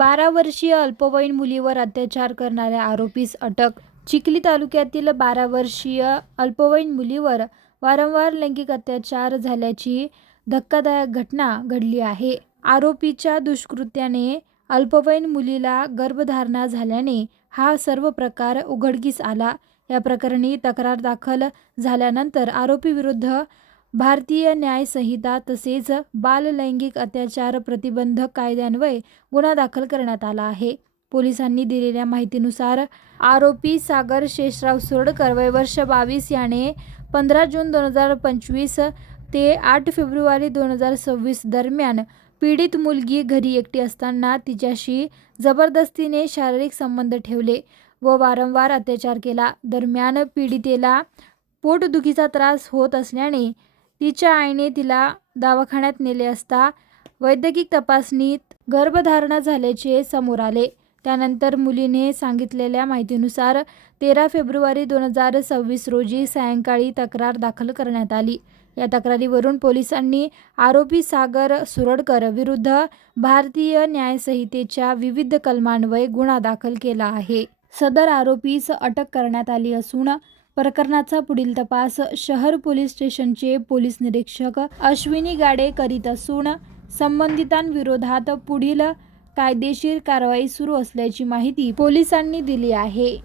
12 वर्षीय अल्पवयीन मुलीवर अत्याचार करणाऱ्या आरोपीस अटक. चिखली तालुक्यातील 12 वर्षीय अल्पवयीन मुलीवर वारंवार लैंगिक अत्याचार झाल्याची धक्कादायक घटना घडली आहे. आरोपीच्या दुष्कृत्याने अल्पवयीन मुलीला गर्भधारणा झाल्याने हा सर्व प्रकार उघडकीस आला. या प्रकरणी तक्रार दाखल झाल्यानंतर आरोपीविरुद्ध भारतीय न्याय संहिता तसेच बाल लैंगिक अत्याचार प्रतिबंधक कायद्यान्वये गुन्हा दाखल करण्यात आला आहे. पोलिसांनी दिलेल्या माहितीनुसार आरोपी सागर शेषराव सुरडकर वय वर्ष 22 याने 15 जून 2025 ते 8 फेब्रुवारी 2026 दरम्यान पीडित मुलगी घरी एकटी असताना तिच्याशी जबरदस्तीने शारीरिक संबंध ठेवले व वारंवार अत्याचार केला. दरम्यान पीडितेला पोटदुखीचा त्रास होत असल्याने तिच्या आईने तिला दवाखान्यात नेले असता वैद्यकीय तपासणीत गर्भधारणा झाल्याचे समोर आले. त्यानंतर मुलीने सांगितलेल्या माहितीनुसार 13 फेब्रुवारी 2026 रोजी सायंकाळी तक्रार दाखल करण्यात आली. या तक्रारीवरून पोलिसांनी आरोपी सागर सुरडकर विरुद्ध भारतीय न्याय संहितेच्या विविध कलमान्वये गुन्हा दाखल केला आहे. सदर आरोपीस अटक करण्यात आली असून प्रकरणाचा पुढील तपास शहर पोलीस स्टेशनचे पोलीस निरीक्षक अश्विनी गाडे करीत असून संबंधितांविरोधात पुढील कायदेशीर कारवाई सुरू असल्याची माहिती पोलिसांनी दिली आहे.